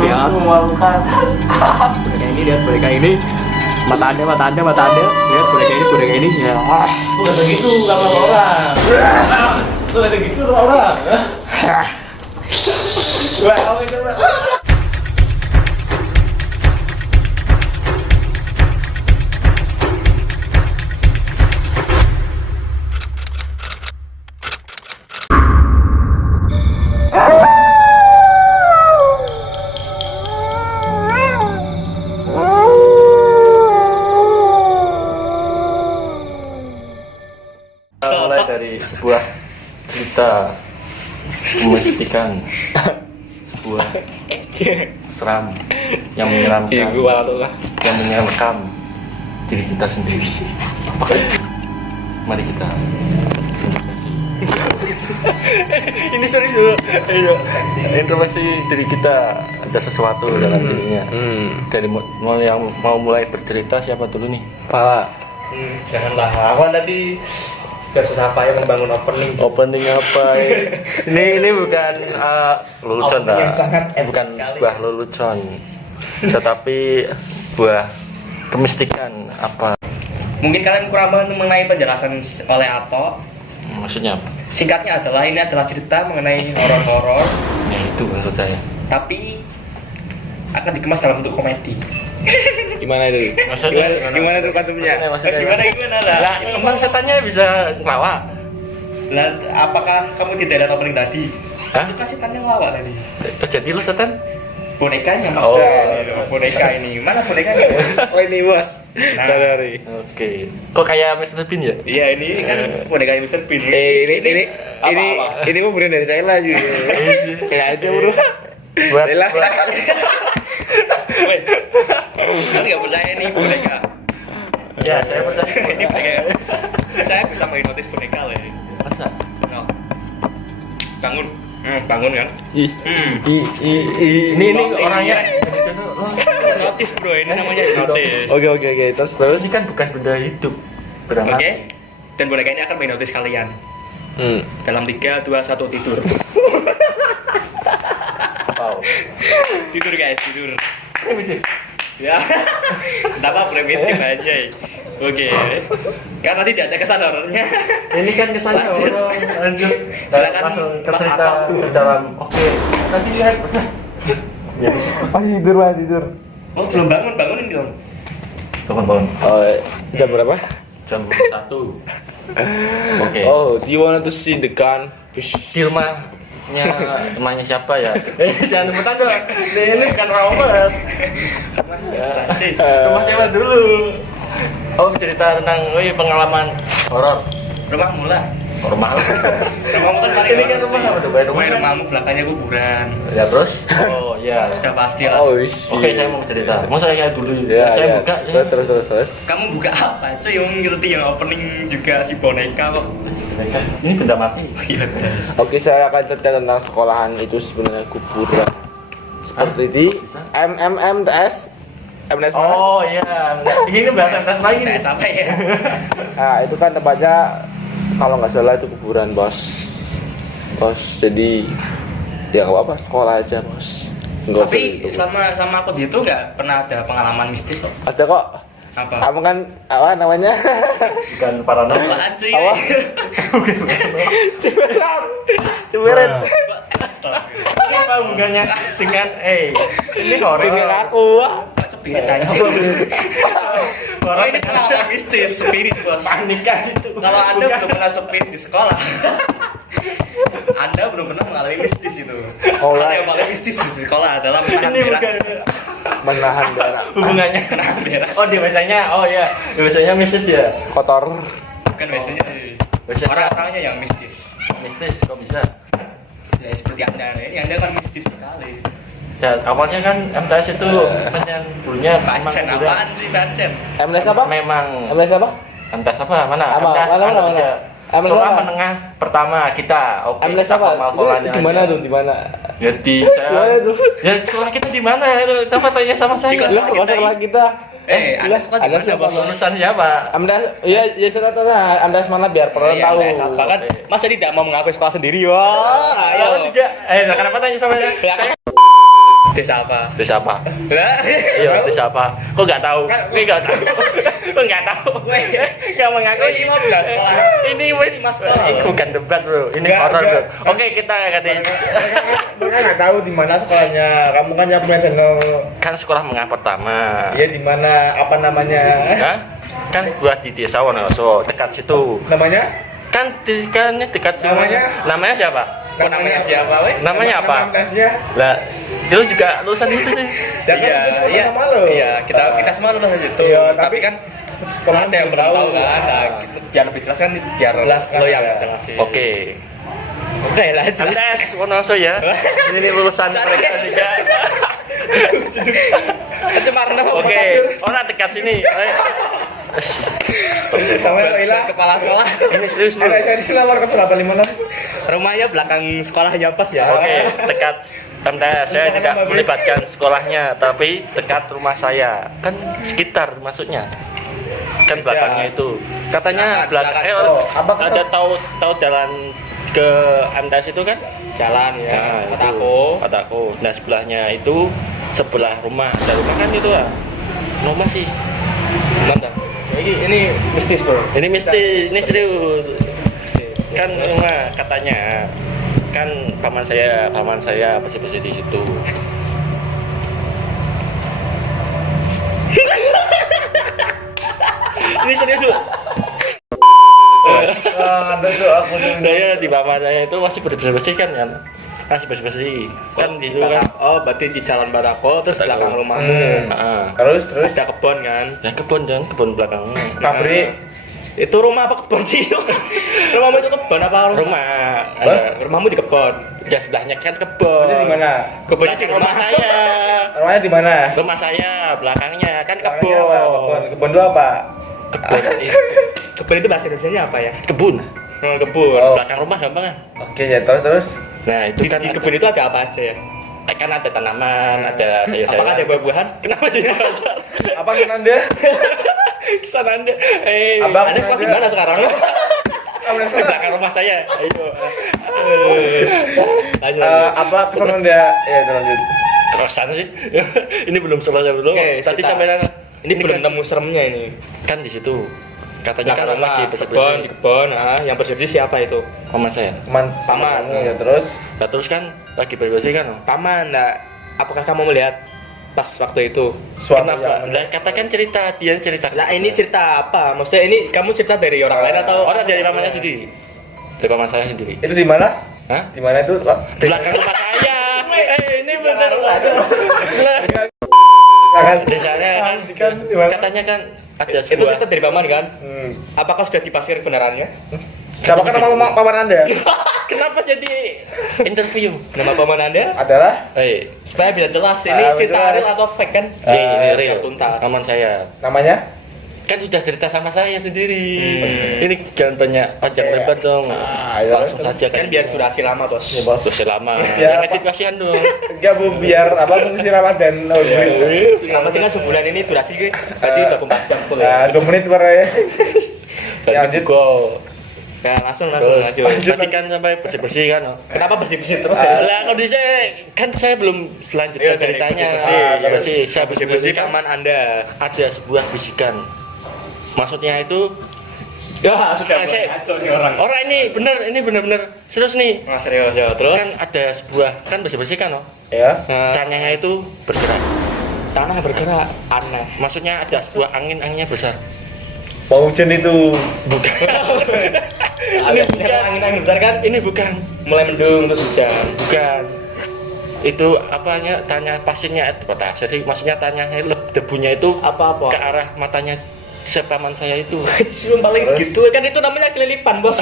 lihat memalukan. boneka ini, lihat boneka ini, mata anda, lihat boneka ini ya. Lu kata gitu sama orang. Lu kata gitu sama orang. Wah, kamu coba. Mulai dari sebuah cerita memestikan sebuah seram yang menyeramkan, yang menyeramkan diri kita sendiri. Mari kita ini serius dulu. Introspeksi diri kita, ada sesuatu dalam dirinya. Dari yang mau mulai bercerita siapa dulu nih? Pala. Janganlah. Aku tadi sudah susah payah membangun opening Apa ini bukan lelucon yang sangat bukan sekali. sebuah lelucon, tetapi sebuah kemistikan. Apa Mungkin kalian kurang mengenai penjelasan oleh Ato. maksudnya? Apa? Singkatnya adalah ini adalah cerita mengenai horor-horor, Ya itu maksud saya. tapi akan dikemas dalam bentuk komedi. Gimana itu? Maksudnya Gimana tuh konsepnya? Maksudnya Gimana lah? lah, emang setannya bisa ngelawak? Lah, apakah kamu tidak lihat opening tadi? Hah? Itu kan setannya ngelawak tadi. Jadi lo setan? Bonekanya Oh. maksudnya. Boneka ini. Mana bonekanya? Oh ini bos. Nah. Sadari. Oke. Kok kayak Mr. Bean ya? Iya, ini kan boneka Mr. Bean. Ini mau brand dari saya lah juga. Saya aja bro. Buat Saya lah. Woi, kalian nggak percaya ini boneka? ya saya percaya. Ini boneka. Saya bisa menghipnotis boneka loh ini. Masa? No. Bangun. Bangun kan? Ini orangnya. Notis bro, ini namanya notis. Oke. Terus. Ini kan bukan benda hidup. Beranak. Oke. Dan boneka ini akan menghipnotis kalian. Dalam 3, 2, 1 tidur. Wow. Tidur guys, tidur. Ya. Kenapa primitif aja? Oke. Karena tidak ada kesan horornya. Ini kan kesannya Lanjut. orang lanjut. Silakan, Langsung ke Mas cerita Ato. ke dalam. Oke. Nanti lihat. Ya bisa. Tidur. Oh, belum bangunin dong. Bangun. Oh, jam berapa? Jam 1. Oke. Oh, do you want to see the gun? Di rumahnya temannya siapa ya? Jangan lupa dong. Ini bukan Robert. Rumah siapa dulu? Oh, cerita tentang pengalaman horor. Rumahmu lah. Rumah. Rumahmu kan paling Ini kan horor, rumah cuy. apa tuh? Rumah kan? Rumahmu belakangnya kuburan. Ya terus? Oh ya. Sudah pasti lah. Oh, Oke, saya mau cerita. Mau saya kayak dulu. Ya, Saya ya. buka. Ya. Terus. Kamu buka apa? Cuy, yang ngerti yang opening juga si boneka kok. Ini benda mati. Iya, guys. Oke, saya akan cerita tentang sekolahan itu sebenarnya kuburan. Seperti di MMMTS. MMTS mana? Oh iya. Ini bahasa tes lagi nih. Tes apa ya? Nah, itu kan tempatnya kalau nggak salah itu kuburan, bos. Jadi ya nggak apa-apa, sekolah aja, bos. Nggak usah Tapi gitu. sama aku di situ nggak pernah ada pengalaman mistis kok. Ada kok. Apa? Kamu kan apa namanya? Bukan paranormal. Apaan cuy? Apa? Cemeret. Apa hubungannya dengan ini horor. Dengan aku. Spirit aja. Oh, ini pengalaman mistis, spirit bos. Panikan itu. Kalau Anda belum pernah spirit di sekolah, Anda belum pernah mengalami mistis itu. Karena yang paling mistis di sekolah adalah menahan Ini berak. bukan Menahan darah hubungannya. Menahan berak. Oh, biasanya biasanya mistis ya. kotor. Bukan biasanya. Biasanya- Orang-orangnya yang mistis. Mistis kok bisa? Ya seperti Anda ini Anda kan mistis sekali. Ya awalnya kan MTS itu kan yang dulunya memang Bacen udah- apaan sih bacen? MTS apa? Memang MTS apa? MTS apa? Mana? Apa? MTS Mana? aja. MTS Sekolah apa? menengah pertama kita. Oke. MTS kita apa? formal-formalnya Itu di mana aja. tuh? Di mana? Ya di Gimana tuh? Ya sekolah kita di mana? Kenapa tanya sama saya? Di kelas Lah, kita masalah ini. kita. Anda sekolah di Anda mana, siapa, Bos? Bos? Lulusan siapa? MTS, iya, ya saya tanya, MTS mana biar pernah Iya, tahu. MTS apa kan? Oke. Masa tidak mau mengakui sekolah sendiri? Wah, Ayo ayo. juga. Kenapa tanya sama saya? Ya kan? Desa apa? Desa apa? Lah, Iya, desa apa? Kok nggak tahu? Kok nggak tahu? Kok nggak tahu? Nggak mengaku. ini 15 sekolah. Ini wes Cuma sekolah. Ini bukan debat bro, ini Enggak, horor bro. enggak. Oke kita katanya Mereka nggak tahu di mana sekolahnya. Kamu kan yang punya channel. kan sekolah menengah pertama. Iya di mana? Apa namanya? Hah? Kan buat di desa Wonoso dekat situ. Namanya? Kan dekat situ. Namanya siapa? Namanya siapa, weh? Namanya apa? Nama tesnya? Lah, lu juga lulusan itu sih. Ya kan itu cuma nama lo. Iya, kita semua lulus itu. Iya, tapi kan ada yang belum tahu kan. Nah, biar lebih jelas kan biar Jelaskan lo yang ya. jelasin. Oke. Oke lah, jelas. MTS Wonoso ya. Ini lulusan mereka juga. Cuma karena mau Oke, orang dekat sini. Namanya Ila. kepala sekolah. Ini serius bro. Ada jadi nomor ke 85. Rumahnya belakang sekolahnya pas ya. Oke, dekat MTS. Saya tidak melibatkan sekolahnya, tapi dekat rumah saya. Kan sekitar maksudnya. Kan belakangnya itu. Katanya belakang. Ada tahu jalan ke MTS itu kan? Jalan ya. Nah, Kataku. Nah, sebelahnya itu sebelah rumah. Ada rumah kan itu lah. Rumah sih. Mantap. Ini mistis bro. Ini mistis, ini serius. Kan rumah katanya. Kan paman saya bersih-bersih di situ. Ini serius tuh. Ada tuh aku Saya di paman saya itu masih bersih-bersih kan. Masih bersih-bersih. Kan di situ kan. Oh, berarti di Jalan Barako terus belakang rumahmu. Heeh. Terus Ada kebun kan? Ya kebun belakangnya. pabrik. Itu rumah apa kebun sih? Rumahmu itu kebun apa rumah? Rumah. Ada. Rumahmu di kebun. Ya sebelahnya kan kebun. Itu di mana? Kebunnya di Belakang rumah saya. Rumahnya di mana? Rumah saya belakangnya kan Namanya kebun. apa? Kebun. Kebun itu apa? Kebun itu bahasa Indonesianya apa ya? Kebun. Kebun. Oh. Belakang rumah gampang kan? Oke, ya terus. Nah, itu Di kan kebun itu ada apa aja ya? kan ada tanaman, ada sayur-sayuran. Apakah ada buah-buahan? Kenapa jadi wajar? Apa kan Anda? Kesana anda. Abang Anda sekolah aja. di mana sekarang? Di belakang rumah saya. Ayo. Lanjut. Apa kesan Anda? Ya, lanjut. Kosan sih. Ini belum selesai belum. Oke, Tadi kita- sampai mana? Ini belum kan, nemu seremnya ini. kan di situ. Katanya Belakang kan rumah, lagi kebun, di bersih-bersih. kebun. Yang bersih siapa itu? Paman saya. Paman. Ya terus. Nah, terus kan lagi bersih kan. Paman. Nah, apakah kamu melihat pas waktu itu? Suatu Kenapa? yang Lah, katakan cerita, dia cerita. Lah ini cerita apa? Maksudnya ini kamu cerita dari orang lain atau Orang dari pamannya sendiri. Dari paman saya sendiri. itu di mana? Hah? Di mana itu? Pak? Belakang rumah saya. Ini bener. Lah, desanya kan Di mana? katanya kan ada itu sebuah cerita dari paman kan? Hmm. Apakah sudah dipastikan kebenarannya? Siapa kan nama paman Anda? Kenapa jadi interview? Nama paman anda? Adalah Supaya bisa jelas ini cerita jelas. real atau fake kan? Ini real. sudah tuntas. Paman saya. namanya? Kan sudah cerita sama saya sendiri. Ini jangan banyak panjang lebar dong. ya. Langsung saja Kan biar durasi lama bos. Ya, bos. Dosa lama. Ya, Yang edit kasihan dong. Enggak Bu, biar apa mengisi Ramadan. Oh, iya. Yang penting kan sebulan ini durasi gue berarti 24 jam full Nah, ya. 2 menit per ya. Dan lanjut. go. Nah, langsung Terus, lanjut. tadi kan sampai bersih-bersih kan. Kenapa bersih-bersih terus? Lah kondisi kan saya belum selanjutnya Iya, dari ceritanya. bersih-bersih. Bersih, saya Bersih-bersih kan paman anda. ada sebuah bisikan. Maksudnya itu Ya sudah saya- ngaco nih orang. orang ini benar-benar serius nih. Nah, serius ya. Terus Kan ada sebuah kan bersih-bersih kan, oh. Ya. Tanahnya itu bergerak. tanah bergerak aneh. Maksudnya ada sebuah anginnya besar. Mau hujan itu. Bukan. Ini bukan angin besar kan? Ini bukan. Mulai mendung terus hujan. Bukan. Itu apanya tanya pasirnya itu kota sih. Maksudnya tanya debunya itu Apa-apa? ke arah matanya sepaman saya itu. Cium paling segitu kan itu namanya kelilipan bos.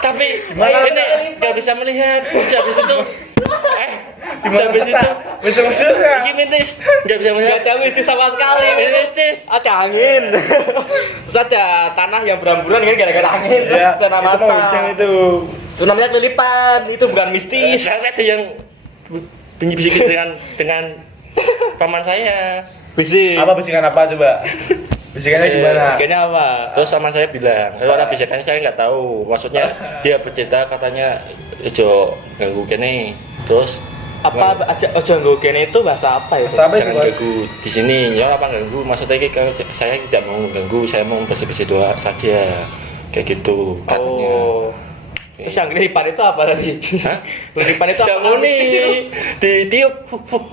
Tapi Gimana? ini nggak bisa melihat. Habis itu habis itu Betul-betul ya. ini mistis nggak bisa Gak melihat. ada mistis sama sekali. Ini mistis. Ada angin. Terus ada tanah yang beramburan kan gara-gara angin. Terus Ya, tanah itu mau mata. hujan itu. Itu namanya kelilipan. Itu bukan mistis. Saya ada yang bisik dengan paman saya. Bisik. Apa bisikan apa coba? Bisikannya gimana? Bisiknya apa? Terus sama saya bilang, orang bisikannya saya nggak tahu. Maksudnya dia bercerita katanya, "Ejo ganggu kene." Terus apa aja nggo kene itu bahasa apa itu? Bahasa apa itu, Jangan Bos? ganggu di sini. Ya apa ganggu? Maksudnya kalau saya tidak mau mengganggu, saya mau bersih-bersih doa saja. Kayak gitu katanya. Oh. Terus yang kelilipan itu apa tadi? Hah? Kelilipan itu Tidak apa? mau Mistis itu? nih ditiup.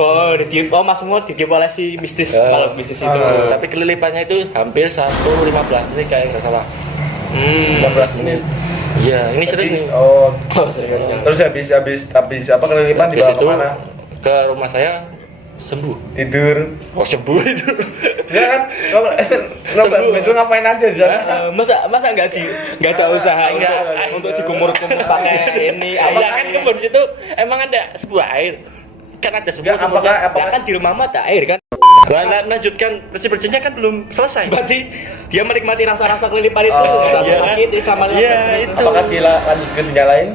Oh, ditiup. Oh, Mas semua ditiup oleh si mistis malam mistis itu. Tapi kelilipannya itu hampir 1:15 menit kayak nggak salah. 15 menit. Iya, ini serius nih. Oh, serius. terus habis apa kelilipan Habis dibawa itu kemana? ke rumah saya sembuh. Tidur. Oh sembuh itu. Ya kan, kalau 16 menit itu ngapain aja, Jan? Masa nggak ada usaha untuk dikumur-kumur pakai ini Iya kan kebun situ emang ada sebuah air. Kan ada sebuah. Enggak, apakah Ya kan di rumah mah ada air kan. Lanjutkan bersih-bersihnya kan belum selesai. Berarti dia menikmati rasa-rasa kelilipan itu, Oh, rasa iya. sakit sama Iya, itu. Apakah dia lanjut ke dunia lain?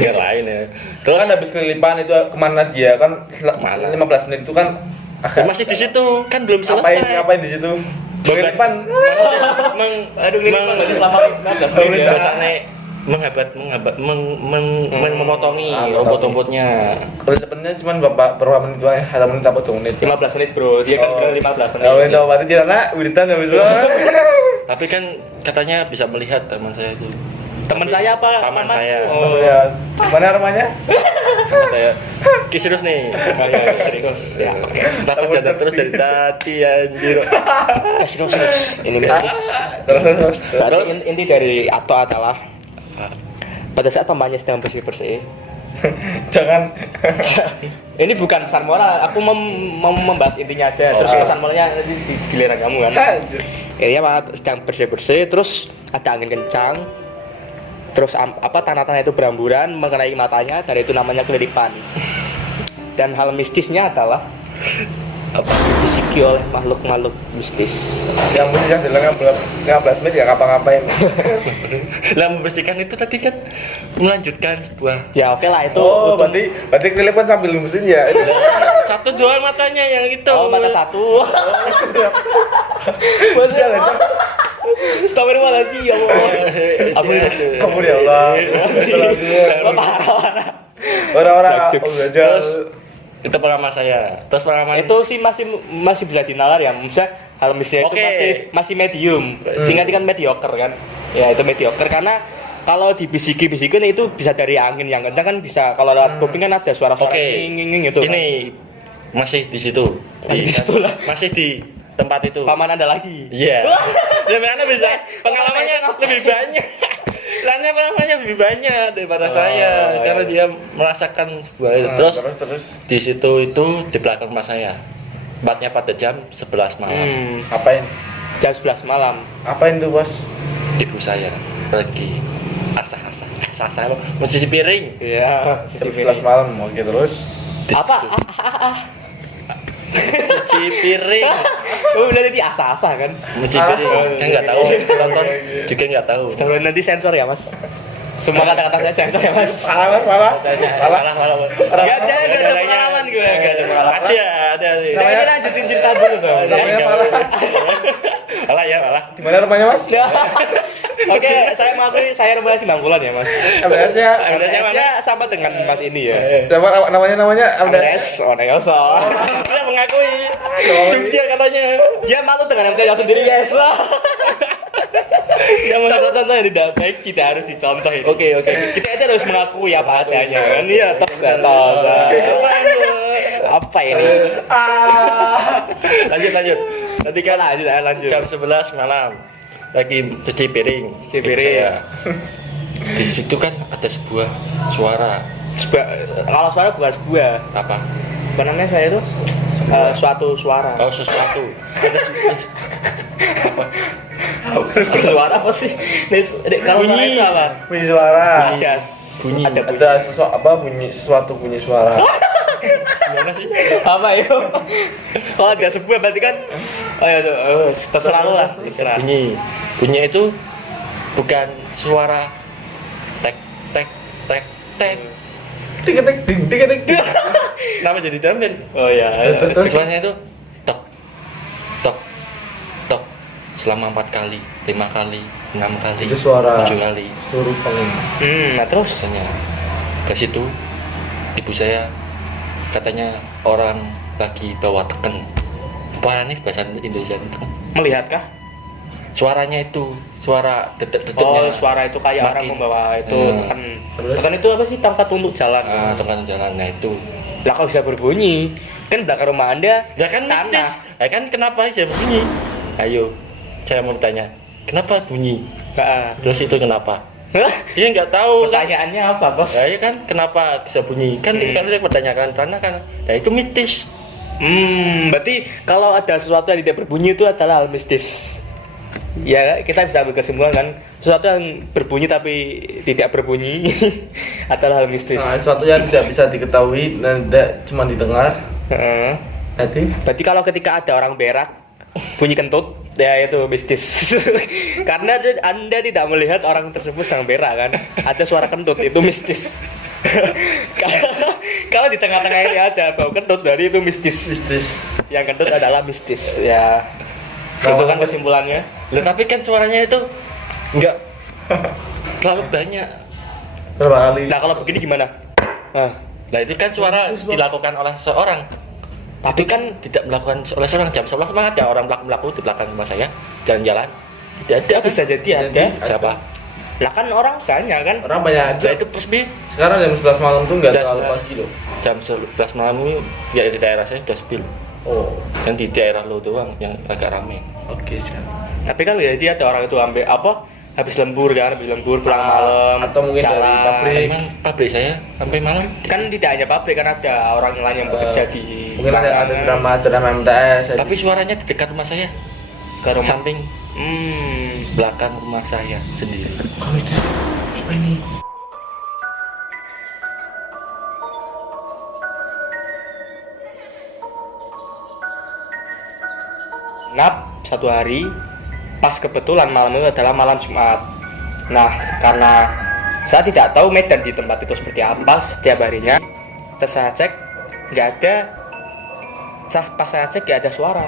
Yang lain ya. Terus Terus kan habis kelilipan itu kemana dia kan? Kemana? 15 menit itu kan masih di situ kan belum selesai. ngapain di situ? Kelilipan. Maksudnya Aduh, kelilipan berarti selama 15 menit ya. Biasanya memotongi rumput-rumputnya. Kalau sebenarnya cuma berapa menit doang, 1 menit apa 2 menit? 15 menit bro, dia kan bilang 15 menit. Kalau tahu berarti dia nak wiritan habis itu. Tapi kan katanya bisa melihat teman saya itu. Teman saya apa? Paman saya. Oh. Maksudnya mana rumahnya? Katanya serius nih. Iya, serius. Ya, oke. Tata jalan terus dari tadi anjir. Serius. Ini mistis. Terus. Terus inti dari Ato adalah pada saat pamannya sedang bersih-bersih. Jangan. Ini bukan pesan moral, aku membahas intinya aja. Terus pesan moralnya nanti di giliran kamu kan. Ini apa sedang bersih-bersih, terus ada angin kencang. Terus tanah-tanah itu beramburan mengenai matanya, dan itu namanya kelilipan. Dan hal mistisnya adalah disiki oleh makhluk-makhluk mistis. Yang penting yang bilang 15 menit ya ngapa-ngapain. Lah membersihkan itu tadi kan melanjutkan sebuah. Ya oke lah itu. Oh, berarti kelilipan sambil mesin ya. Satu dua matanya yang itu. Oh, mata satu. Astagfirullahaladzim ya Allah. Ampun ya Allah. Orang-orang Terus itu pengalaman saya. Terus pengalaman Itu sih masih bisa dinalar ya. Maksudnya hal mistisnya itu Oke. masih medium. Tingkat kan mediocre kan. Ya itu mediocre karena kalau dibisiki-bisikin itu bisa dari angin yang kencang kan bisa. Kalau lewat kuping kan ada suara-suara nging gitu. Ini masih di situ. Masih di situ lah. Masih di tempat itu. Paman Anda lagi. Iya. Sebenarnya bisa pengalamannya lebih banyak. Karena pengalamannya lebih banyak daripada saya karena dia merasakan sebuah itu. Terus di situ itu di belakang rumah saya. Tepatnya pada jam 11 malam. Apain? Jam 11 malam. Apain tuh, Bos? Ibu saya pergi asah-asah mencuci piring. Iya. Jam 11 malam. Oke, terus. Apa? Mencuci piring. Oh, udah tadi asa-asa kan? Mencuci piring. Kan nggak tahu. Nonton juga nggak tahu. Tahu nanti sensor ya, Mas. Semua kata-kata saya sensor ya, Mas. Malah. Gak ada pengalaman gue, gak ada pengalaman. Ada. Nah, ini lanjutin cerita dulu dong. Namanya malah. Malah. Di mana rumahnya, Mas? Oke, saya mengakui saya rumahnya Sinangkulan ya, Mas. MDS-nya. MDS-nya sama dengan Mas ini ya. Siapa namanya? MDS, Oneoso. Dia mengakui. Dia katanya. Dia malu dengan MDS sendiri, guys. Contoh-contoh yang tidak baik kita harus dicontoh ini. Oke. Kita itu harus mengakui apa adanya kan. Iya, tos. Apa ini? Lanjut. Tadi kan lanjut. jam 11 malam lagi cuci piring. Saya. Di situ kan ada sebuah suara. Kalau suara bukan sebuah. Apa? Apa namanya saya itu? Suatu suara. Oh, sesuatu. Ada Suara apa sih? Kalau suara itu apa? Bunyi suara. Bunyi. Ada Sesuatu bunyi suara. gimana sih? apa itu? Kalau ada sebuah berarti kan terserah lu lah. Terserah. Bunyi itu bukan suara tek. Tik. Nama jadi drum band. Oh ya. Suaranya itu tok selama 4 kali, 5 kali, 6 kali, Itu suara 7 kali. suruh paling. Nah terus Biasanya ke situ ibu saya katanya orang lagi bawa teken. Apa nih bahasa Indonesia teken? Melihatkah? Suaranya itu, suara Oh, detik-detiknya. suara itu kayak orang makin- membawa itu tekan. Terus? Tekan itu apa sih? Tongkat untuk jalan. Tekan jalan, nah itu. Lah kok bisa berbunyi? Kan belakang rumah Anda Ya kan tanah. mistis. Ya kan kenapa bisa bunyi? Ayo, saya mau tanya, kenapa bunyi? Heeh. Terus itu kenapa? Dia nggak tahu. Kan? Pertanyaannya apa, Bos? Ya, ya kan kenapa bisa bunyi? Kan kan dia pertanyakan karena kan, nah itu mistis. Berarti kalau ada sesuatu yang tidak berbunyi itu adalah hal mistis. Ya, kita bisa ambil kesimpulan kan, sesuatu yang berbunyi tapi tidak berbunyi adalah hal mistis. Nah, sesuatu yang tidak bisa diketahui dan tidak cuma didengar. Heeh. Berarti kalau ketika ada orang berak bunyi kentut, ya itu mistis. Karena Anda tidak melihat orang tersebut sedang berak kan, ada suara kentut, itu mistis. Kalau di tengah-tengah ini ada bau kentut, berarti itu mistis. Yang kentut adalah mistis. Ya, itu kan kesimpulannya. Loh, tapi kan suaranya itu nggak terlalu banyak. Berapa kali? Nah kalau begini gimana? Nah itu kan suara dilakukan oleh seorang. Tapi kan tidak melakukan oleh seorang. Jam 11 semangat ya orang melaku di belakang rumah saya jalan-jalan. Tidak ada. Ya, bisa jadi ada. Siapa? Lah kan orang banyak kan. Orang banyak aja. Nah itu posbi Sekarang jam 11 malam tuh nggak Jam terlalu 11. pagi loh. jam 11 malam ini ya di daerah saya sudah spill. Oh, Dan di daerah lo doang yang agak rame. oke siap. Tapi kan jadi ada orang itu ambil apa? Habis lembur pulang malam atau mungkin dari jalan. pabrik. Memang pabrik saya sampai malam. Kan tidak hanya pabrik, kan ada orang lain yang bekerja di Mungkin ada bangunan. drama MTS. Tapi suaranya di dekat rumah saya. Ke rumah. Samping belakang rumah saya sendiri. Kalau itu apa ini? Nap satu hari pas kebetulan malam itu adalah malam Jumat. Nah, karena saya tidak tahu medan di tempat itu seperti apa setiap harinya, terus saya cek nggak ada. Pas saya cek nggak ada suara.